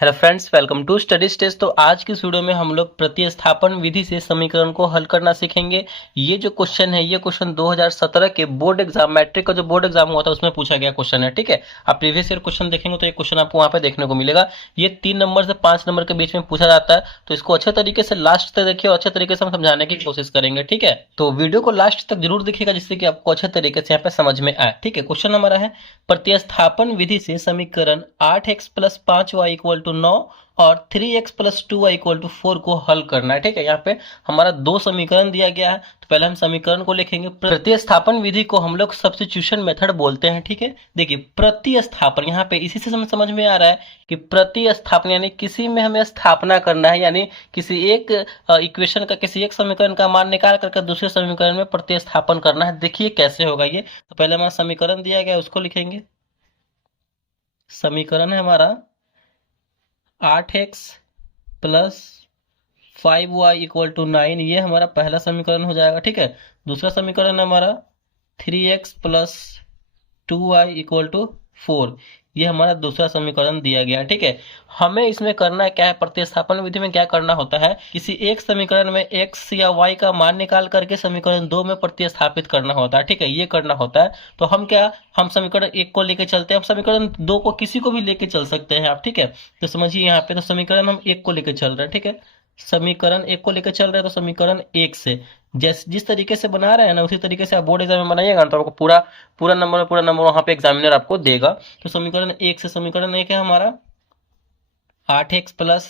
Hello friends, welcome to study stage. तो आज की इस वीडियो में हम लोग प्रतिस्थापन विधि से समीकरण को हल करना सीखेंगे। ये जो क्वेश्चन है, ये क्वेश्चन 2017 के बोर्ड एग्जाम, मैट्रिक का जो बोर्ड एग्जाम हुआ था उसमें पूछा गया क्वेश्चन है। ठीक है, आप प्रीवियस ईयर क्वेश्चन देखेंगे तो ये क्वेश्चन आपको वहां पे देखने को मिलेगा। ये 3 नंबर से 5 नंबर के बीच में पूछा जाता है, तो इसको अच्छे तरीके से लास्ट तक देखिए और अच्छे तरीके से हम समझाने की कोशिश करेंगे। ठीक है, तो वीडियो को लास्ट तक जरूर देखिएगा जिससे कि आपको अच्छे तरीके से यहाँ पे समझ में आए। ठीक है, क्वेश्चन हमारा है प्रतिस्थापन विधि से समीकरण 8x plus 5y equal to 9 और 3x plus 2y equal to 4 को हल करना है। ठीक है, यहाँ पे हमारा दो समीकरण दिया गया है, तो पहले हम समीकरण को लिखेंगे। प्रतिस्थापन विधि को हम लोग सब्स्टिट्यूशन मेथड बोलते हैं। ठीक है, देखिए प्रतिस्थापन यहाँ पे इसी से समझ में आ रहा है कि प्रतिस्थापन यानी किसी में हमें स्थापना करना है, यानी किसी एक इक्वेशन का, किसी एक समीकरण का मान निकाल करके दूसरे समीकरण में प्रतिस्थापन करना है। देखिए कैसे होगा ये। तो पहले हमारा समीकरण दिया गया उसको लिखेंगे। समीकरण है हमारा 8x plus 5y equal to 9, ये हमारा पहला समीकरण हो जाएगा। ठीक है, दूसरा समीकरण है हमारा 3x plus 2y equal to 4, ये हमारा दूसरा समीकरण दिया गया। ठीक है, हमें इसमें करना क्या है, प्रतिस्थापन विधि में क्या करना होता है, किसी एक समीकरण में x या y का मान निकाल करके समीकरण 2 में प्रतिस्थापित करना होता है। ठीक है, ये करना होता है। तो हम समीकरण 1 को लेके चलते हैं, हम समीकरण 2 को किसी को भी लेके चल सकते हैं आप। ठीक है, तो समझिए यहाँ पे तो समीकरण हम 1 को लेके चल रहे हैं। ठीक है, समीकरण 1 को लेकर चल रहे हैं, तो समीकरण 1 से जिस तरीके से बना रहे हैं ना, उसी तरीके से आप बोर्ड एग्जाम में बनाइएगा ना, तो आपको पूरा नंबर वहां पे एग्जामिनर आपको देगा। तो समीकरण 1 से, समीकरण 1 है हमारा 8x plus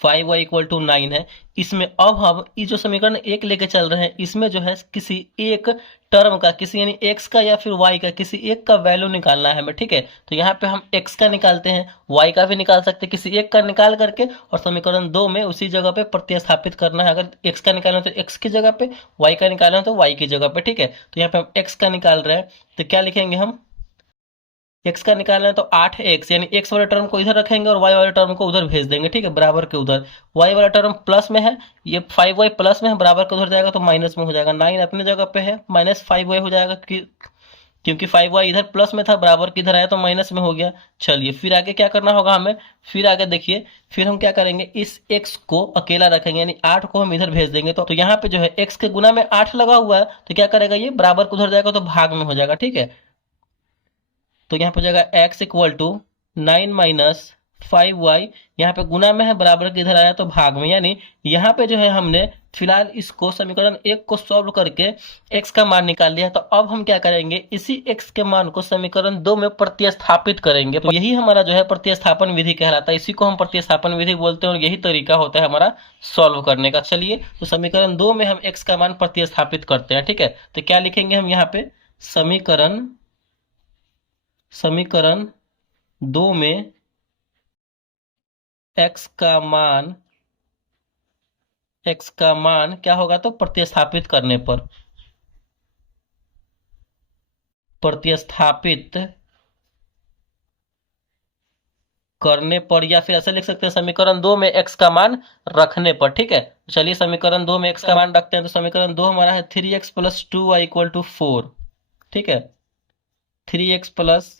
5y equal to 9 है। इसमें अब हम ये जो समीकरण 1 लेके चल रहे हैं, इसमें जो है किसी एक टर्म का, किसी यानी x का या फिर y का, किसी एक का वैल्यू निकालना है हमें। ठीक है, तो यहाँ पे हम x का निकालते हैं, y का भी निकाल सकते हैं, किसी एक का निकाल करके और समीकरण 2 में उसी जगह पे प्रतिस्थापित करना है। अगर x का निकालना है तो x की जगह पे, y का निकालना है तो y की जगह पे। ठीक है, तो यहाँ पे हम x का निकाल रहे हैं, तो क्या लिखेंगे हम, x का निकालना है तो 8x, यानी x वाले टर्म को इधर रखेंगे और y वाले टर्म को उधर भेज देंगे। ठीक है, बराबर के उधर, y वाला टर्म प्लस में है, ये 5y प्लस में है, बराबर के उधर जाएगा तो माइनस में हो जाएगा। 9 अपने जगह पे है, माइनस 5y हो जाएगा क्योंकि 5y इधर प्लस में था, बराबर के इधर आया तो माइनस में हो गया। चलिए फिर आगे क्या करना होगा हमें, फिर आगे देखिए, फिर हम क्या करेंगे, इस x को अकेला रखेंगे, यानी 8 को हम इधर भेज देंगे। तो यहाँ पे जो है x के गुना में 8 लगा हुआ है, तो क्या करेगा, ये बराबर को उधर जाएगा तो भाग में हो जाएगा। ठीक है, तो यहाँ पे हो जाएगा x equal to 9 minus 5y, यहाँ पे गुना में है, बराबर के इधर आया तो भाग में, यानी यहाँ पे जो है हमने फिलहाल इसको समीकरण 1 को सॉल्व करके x का मान निकाल लिया। तो अब हम क्या करेंगे, इसी x के मान को समीकरण 2 में प्रतिस्थापित करेंगे। तो यही हमारा जो है प्रतिस्थापन विधि कहलाता है, इसी को हम प्रतिस्थापन विधि बोलते हैं और यही तरीका होता है हमारा सॉल्व करने का। चलिए, तो समीकरण 2 में हम x का मान प्रतिस्थापित करते हैं। ठीक है, तो क्या लिखेंगे हम यहाँ पे, समीकरण 2 में x का मान क्या होगा, तो प्रतिस्थापित करने पर या फिर ऐसे लिख सकते हैं, समीकरण 2 में x का मान रखने पर। ठीक है, तो चलिए समीकरण 2 में x का मान रखते हैं, तो समीकरण 2 हमारा है 3x plus 2y equal to 4। ठीक है, 3x plus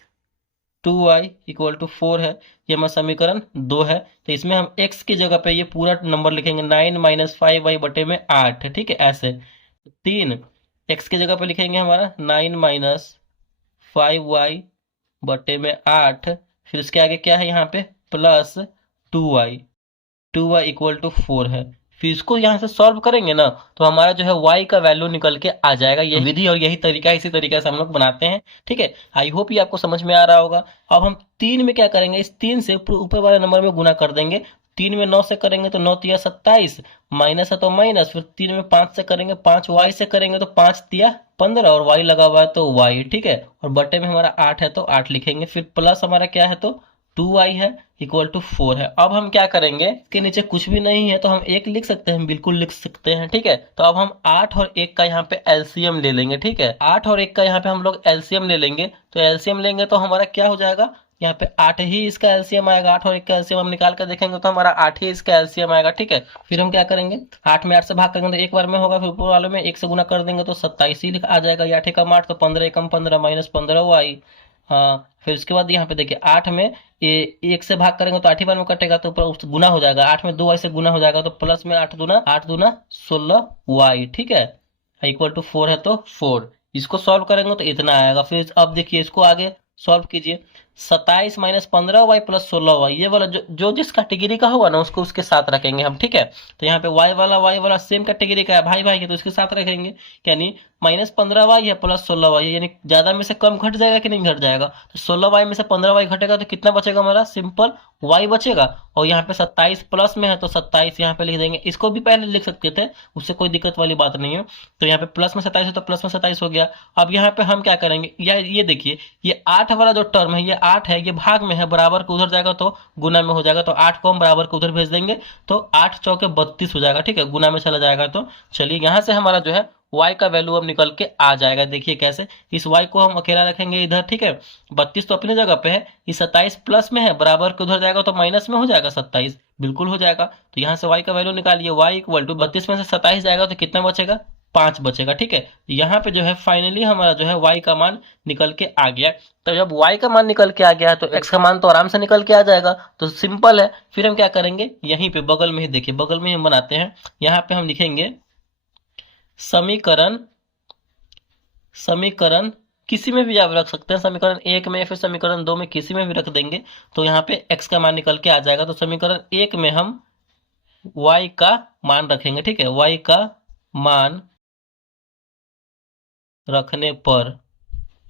2y equal to 4 है, ये हमारा समीकरण 2 है। तो इसमें हम x की जगह पे ये पूरा नंबर लिखेंगे, 9 माइनस 5y बटे में 8। ठीक है, ऐसे 3 x की जगह पे लिखेंगे हमारा 9 माइनस 5y बटे में 8, फिर उसके आगे क्या है यहाँ पे, प्लस 2y इक्वल टू 4 है। फिर इसको यहाँ से सॉल्व करेंगे ना, तो हमारा जो है y का वैल्यू निकल के आ जाएगा। यही विधि और यही तरीका, इसी तरीके से हम लोग बनाते हैं। ठीक है, आई होप ये आपको समझ में आ रहा होगा। अब हम 3 में क्या करेंगे, इस 3 से ऊपर वाले नंबर में गुना कर देंगे। 3 में 9 से करेंगे तो 9 तिया 27, माइनस है तो माइनस, फिर 3 में 5 से करेंगे, 5 y से करेंगे तो 5 तिया 15 और y लगा हुआ है तो y। ठीक है, और बटे में हमारा 8 है तो 8 लिखेंगे, फिर प्लस हमारा क्या है, तो 2y है इक्वल टू 4 है। अब हम क्या करेंगे, के नीचे कुछ भी नहीं है तो हम 1 लिख सकते हैं, बिल्कुल लिख सकते हैं। ठीक है, तो अब हम 8 और 1 का यहाँ पे एलसीएम ले लेंगे। ठीक है, 8 और 1 का यहाँ पे हम लोग एलसीएम ले लेंगे, तो एलसीएम लेंगे तो हमारा क्या हो जाएगा, यहाँ पे 8 ही इसका एलसीएम आएगा। 8 और 1 का एलसीएम हम निकाल कर देखेंगे तो हमारा 8 ही इसका एलसीएम आएगा। ठीक है, फिर हम क्या करेंगे, 8 में 8 से भाग करेंगे तो एक बार में होगा, फिर ऊपर वाले में 1 से गुना कर देंगे तो 27 ही आ जाएगा। 8 एकम 8 तो 15 एकम 15 माइनस 15y हाँ, फिर उसके बाद यहाँ पे देखिए 8 में ये 1 से भाग करेंगे तो 8 ही बार में कटेगा, तो ऊपर गुना हो जाएगा, 8 में 2y से गुना हो जाएगा, तो प्लस में 8 दूना 16y, ठीक है, इक्वल टू 4 है तो 4। इसको सॉल्व करेंगे तो इतना आएगा। फिर अब देखिए इसको आगे सॉल्व कीजिए। 27 माइनस 15y प्लस 16y, ये वाला जो जिस कैटेगरी का होगा ना उसको उसके साथ रखेंगे हम, ठीक है। तो यहाँ पे y वाला सेम कैटेगरी का है, भाई भाई है, तो इसके साथ रखेंगे, यानी माइनस 15y है प्लस 16y, यानी ज्यादा में से कम घट जाएगा कि नहीं घट जाएगा। तो 16y में से 15y घटेगा तो कितना बचेगा हमारा, सिंपल y बचेगा। और यहाँ पे 27 प्लस में है तो 27 यहाँ पे लिख देंगे, इसको भी पहले लिख सकते थे, उससे कोई दिक्कत वाली बात नहीं है। तो यहाँ पे प्लस में 27 है तो प्लस में 27 हो गया। अब यहाँ पे हम क्या करेंगे, ये देखिए ये 8 वाला जो टर्म है, ये 8 है, ये भाग में है, बराबर को उधर जाएगा तो गुना में हो जाएगा, तो 8 को हम बराबर को उधर भेज देंगे, तो 8 चौके 32 हो जाएगा, ठीक है, गुना में चला जाएगा। तो चलिए यहाँ से हमारा जो है y का वैल्यू अब निकल के आ जाएगा। देखिए कैसे, इस y को हम अकेला रखेंगे इधर, ठीक है, 32 तो अपनी जगह पे है, इस 27 प्लस में है, बराबर के उधर जाएगा तो माइनस में हो जाएगा 27, बिल्कुल हो जाएगा। तो यहाँ से y का वैल्यू निकालिए, y इक्वल टू 32 में से 27 जाएगा तो कितना बचेगा, 5 बचेगा, ठीक है। यहाँ पे जो है फाइनली हमारा जो है y का मान निकल के आ गया। तो जब y का मान निकल के आ गया है तो x का मान तो आराम से निकल के आ जाएगा, तो सिंपल है। फिर हम क्या करेंगे, यहीं पे बगल में ही देखिए, बगल में ही हम बनाते हैं, यहाँ पे हम लिखेंगे समीकरण किसी में भी आप रख सकते हैं, समीकरण 1 में, फिर समीकरण 2 में, किसी में भी रख देंगे तो यहाँ पे x का मान निकल के आ जाएगा। तो समीकरण 1 में हम y का मान रखेंगे, ठीक है, y का मान रखने पर,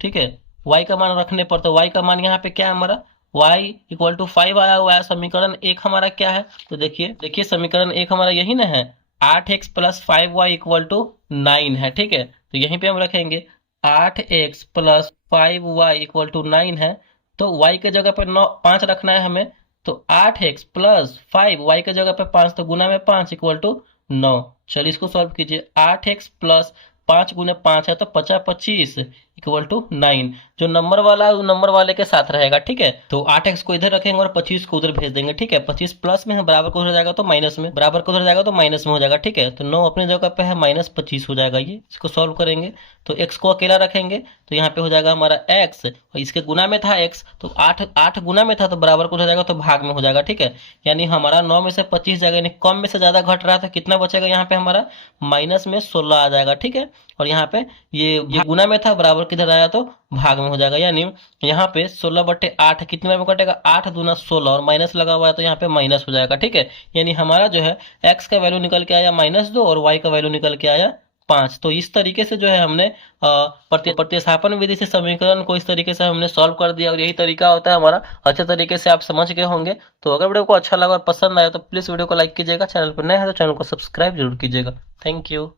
ठीक है, y का मान रखने पर, तो y का मान यहाँ पे क्या है हमारा, y इक्वल टू 5 आया हुआ है। समीकरण 1 हमारा क्या है, तो देखिए समीकरण 1 हमारा यही ना है, 8x plus 5y equal to 9 है, ठीक है। तो यहीं पे हम रखेंगे 8x plus 5y equal to 9 है, तो y के जगह पर 5 रखना है हमें, तो 8x प्लस 5y के जगह पर 5, तो गुना में 5 इक्वल टू 9। चलिए इसको सॉल्व कीजिए, 8x प्लस 5 गुने 5 है तो 50 25 इक्वल टू 9। जो नंबर वाला है वो नंबर वाले के साथ रहेगा, ठीक है। तो 8x को इधर रखेंगे और 25 को उधर भेज देंगे, ठीक है। 25 प्लस में है, बराबर को उधर जाएगा तो माइनस में, बराबर को उधर जाएगा तो माइनस में हो जाएगा, ठीक है। तो 9 अपनी जगह पे है, माइनस 25 हो जाएगा। ये इसको सॉल्व करेंगे तो x को अकेला रखेंगे तो यहाँ पे हो जाएगा हमारा x, और इसके गुना में था x, तो 8 गुना में था तो बराबर को उधर जाएगा तो भाग में हो जाएगा, ठीक है। यानी हमारा 9 में से 25 जाएगा, यानी कम में से ज्यादा घट रहा था, कितना बचेगा यहाँ पे हमारा, माइनस में 16 आ जाएगा, ठीक है। और यहाँ पे ये गुना में था, बराबर किधर आया तो भाग में हो जाएगा, यानी यहाँ पे 16/8 कितने बार में कटेगा, 8 दूना 16, और माइनस लगा हुआ है तो यहाँ पे माइनस हो जाएगा, ठीक है। यानी हमारा जो है x का वैल्यू निकल के आया -2 और y का वैल्यू निकल के आया 5। तो इस तरीके से जो है हमने प्रतिस्थापन विधि से समीकरण को इस तरीके से हमने सॉल्व कर दिया, और यही तरीका होता है हमारा। अच्छे तरीके से आप समझ गए होंगे। तो अगर वीडियो को अच्छा लगा और पसंद आया तो प्लीज वीडियो को लाइक कीजिएगा, चैनल पर नए हैं तो चैनल को सब्सक्राइब जरूर कीजिएगा। Thank you.